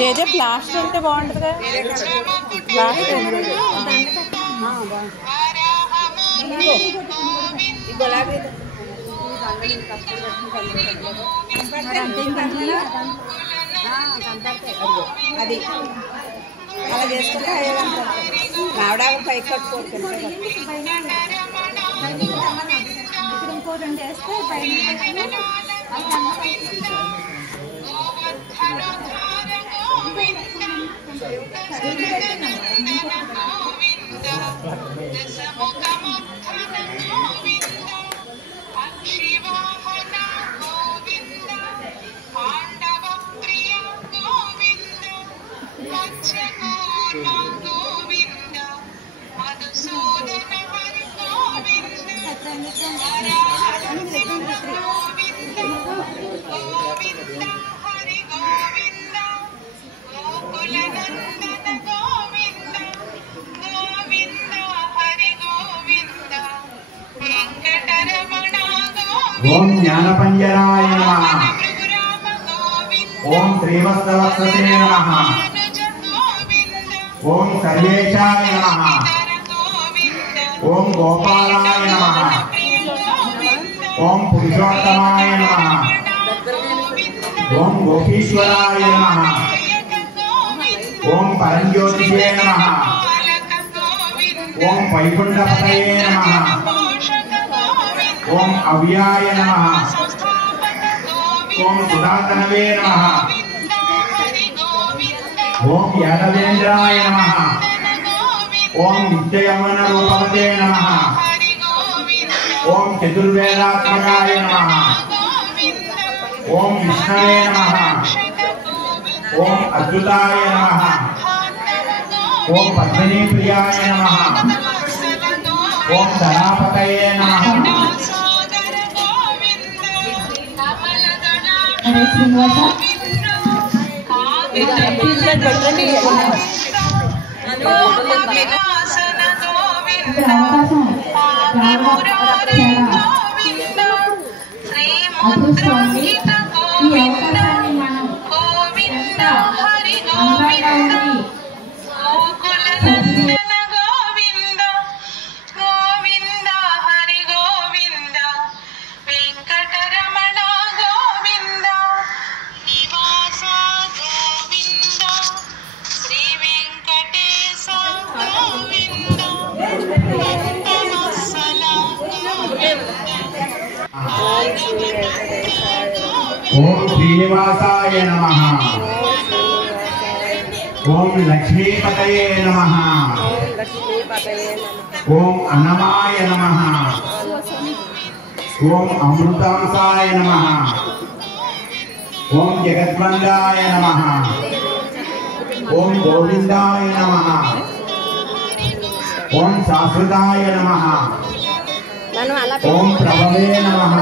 Teja plaster అంటే బాగుంటుంది కదా ప్లాస్టర్ గులాబీ అది అలా చేసుకుంటే రావడానికి పై కట్టుకోవచ్చు ఇంకో 2 వేస్తే పైన ओम ज्ञानपंजराय नमः। ओम श्रीवत्सवत्ससे नमः। ओम सर्वेशाय नमः। ओम गोपालाय नमः। ओम पुरुषोत्तमाय नमः। ओम गोपीश्वराय नमः। ओम परंज्योतिषे नमः। ओम वैकुंठपतये नमः। ओम अव्याय नमः। ओम सुधातनवे नमः। ओम यादवेन्द्राय नमः। ओम नित्ययमन रूपवते नमः। ओम चतुर्वेदात्मकाय नमः। ओम विष्णवे नमः। ओम अच्युताय नमः। ओम पद्मिनी प्रियाय नमः। ओम धनापतये नमः। अरे श्रीनिवास ओम श्रीनिवासाय नमः। ओम लक्ष्मीपतये नमः। ओम अन्नमाय नमः। ओम अमृतांसाय नमः। ओम जगद्वंदाय नमः। ओम गोविंदाय नमः। ओम शाश्वताय नमः। ओम प्रभवे नमः।